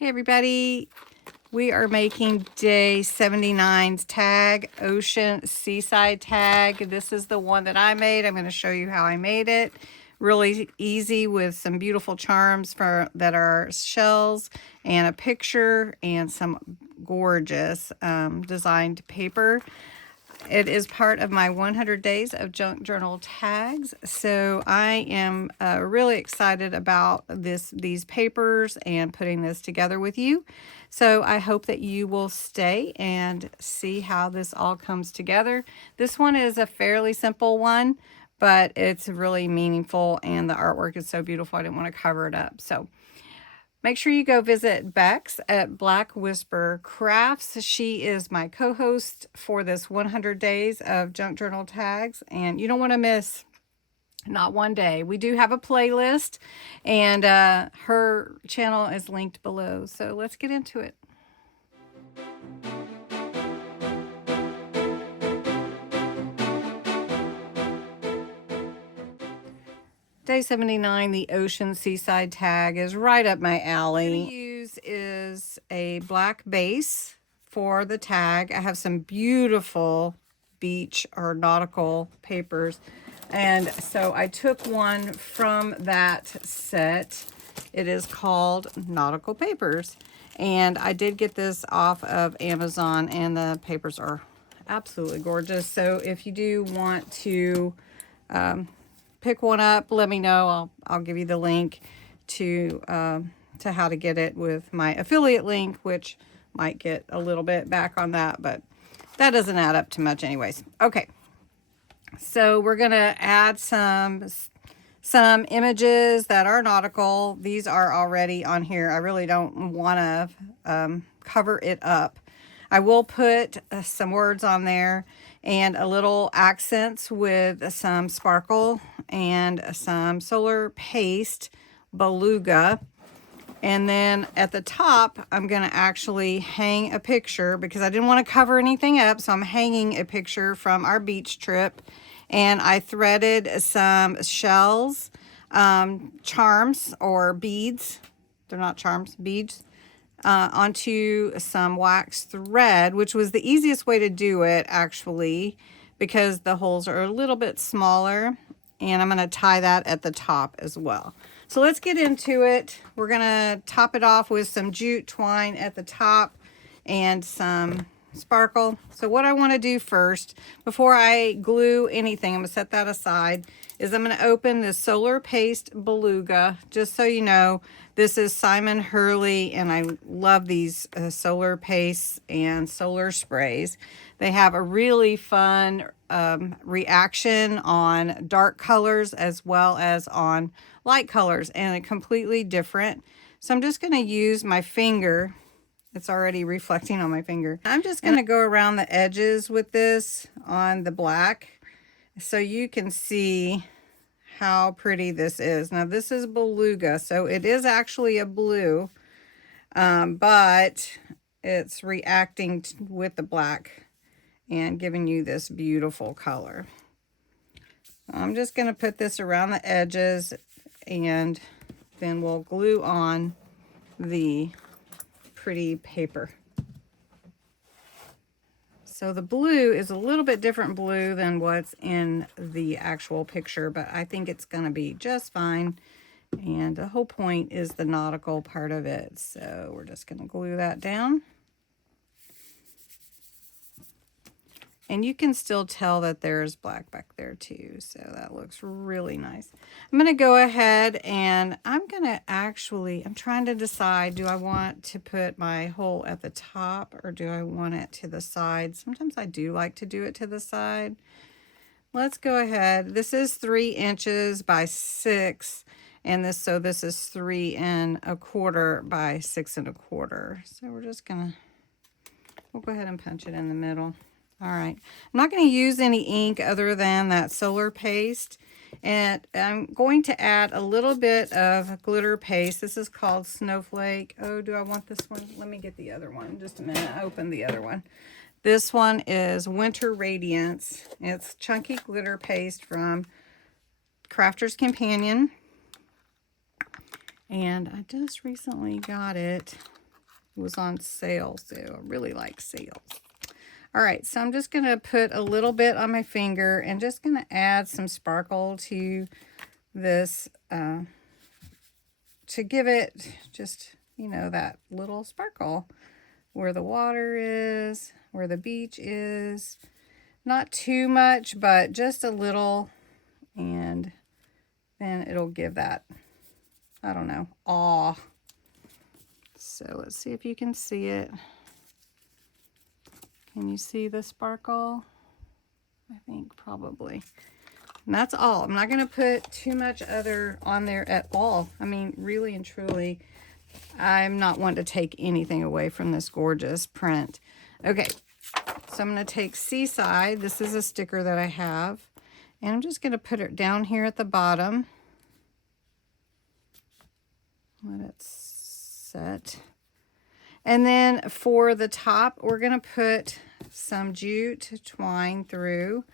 Hey everybody, we are making day 79's tag, Ocean Seaside tag. This is the one that I made. I'm going to show you how I made it. Really easy with some beautiful charms that are shells and a picture and some gorgeous designed paper. It is part of my 100 days of junk journal tags. So I am really excited about these papers and putting this together with you. So I hope that you will stay and see how this all comes together. This one is a fairly simple one, but it's really meaningful and the artwork is so beautiful I didn't want to cover it up. So make sure you go visit Bexx at Black Whisper Crafts. She is my co-host for this 100 days of junk journal tags, and you don't want to miss not one day. We do have a playlist, and her channel is linked below. So let's get into it. Day 79, the Ocean Seaside tag, is right up my alley. What I'm going to use is a black base for the tag. I have some beautiful beach or nautical papers. And so I took one from that set. It is called Nautical Papers. And I did get this off of Amazon, and the papers are absolutely gorgeous. So if you do want to pick one up, let me know. I'll give you the link to how to get it with my affiliate link, which might get a little bit back on that, but that doesn't add up to much anyways. Okay, so we're gonna add some images that are nautical. These are already on here. I really don't want to cover it up. I will put some words on there and a little accents with some sparkle and some solar paste beluga. And then at the top, I'm going to actually hang a picture because I didn't want to cover anything up. So I'm hanging a picture from our beach trip. And I threaded some shells, charms or beads. They're not charms, beads. Onto some wax thread, which was the easiest way to do it actually, because the holes are a little bit smaller, and I'm going to tie that at the top as well. So let's get into it. We're going to top it off with some jute twine at the top and some sparkle. So what I want to do first, before I glue anything, I'm going to set that aside, is I'm going to open this solar paste beluga. Just so you know, this is Simon Hurley, and I love these solar pastes and solar sprays. They have a really fun reaction on dark colors as well as on light colors, and a completely different. So I'm just going to use my finger. It's already reflecting on my finger. I'm just going to go around the edges with this on the black so you can see how pretty this is. Now this is beluga, so it is actually a blue, but it's reacting with the black and giving you this beautiful color. I'm just going to put this around the edges, and then we'll glue on the pretty paper. So the blue is a little bit different blue than what's in the actual picture, but I think it's going to be just fine. And the whole point is the nautical part of it. So we're just going to glue that down. And you can still tell that there's black back there too. So that looks really nice. I'm going to go ahead and I'm trying to decide, do I want to put my hole at the top or do I want it to the side? Sometimes I do like to do it to the side. Let's go ahead. This is 3 inches by 6. And this is 3 1/4 by 6 1/4. So we'll go ahead and punch it in the middle. All right, I'm not going to use any ink other than that solar paste, and I'm going to add a little bit of glitter paste. This is called Snowflake. Oh, do I want this one? Let me get the other one. Just a minute. I opened the other one. This one is Winter Radiance. It's chunky glitter paste from Crafter's Companion, and I just recently got it was on sale, so I really like sales. All right, so I'm just going to put a little bit on my finger and just going to add some sparkle to this to give it just, you know, that little sparkle where the water is, where the beach is. Not too much, but just a little, and then it'll give that, I don't know, awe. So let's see if you can see it. Can you see the sparkle? I think probably. And that's all. I'm not going to put too much other on there at all. I mean, really and truly, I'm not one to take anything away from this gorgeous print. Okay, so I'm going to take Seaside. This is a sticker that I have. And I'm just going to put it down here at the bottom. Let it set. And then for the top, we're going to put some jute twine through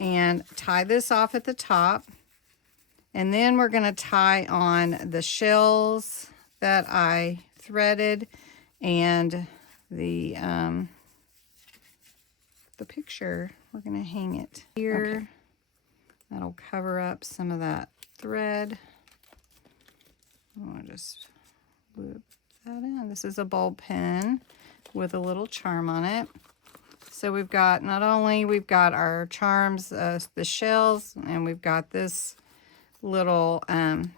and tie this off at the top. And then we're going to tie on the shells that I threaded and the picture. We're going to hang it here. Okay. That'll cover up some of that thread. I'll just loop that in. This is a ball pen with a little charm on it. So we've got, not only we've got our charms, the shells, and we've got this little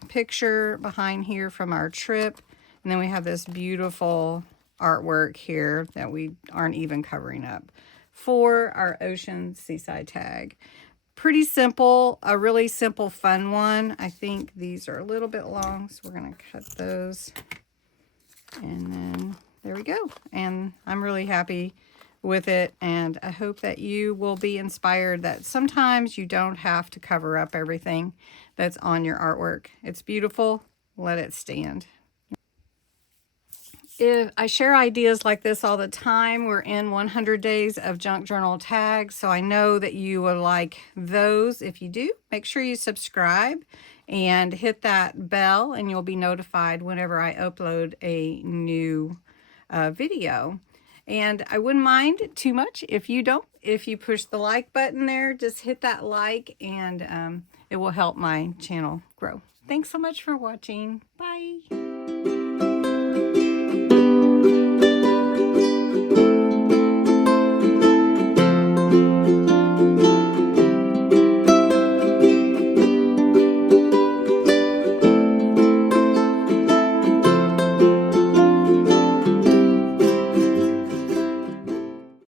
picture behind here from our trip. And then we have this beautiful artwork here that we aren't even covering up for our ocean seaside tag. Pretty simple, a really simple, fun one. I think these are a little bit long, so we're going to cut those. And then there we go. And I'm really happy with it, and I hope that you will be inspired that sometimes you don't have to cover up everything that's on your artwork. It's beautiful. Let it stand. If I share ideas like this all the time, we're in 100 days of junk journal tags, so I know that you will like those. If you do, make sure you subscribe and hit that bell, and you'll be notified whenever I upload a new video. And I wouldn't mind too much if you don't. If you push the like button there, just hit that like, and it will help my channel grow. Thanks so much for watching. Bye.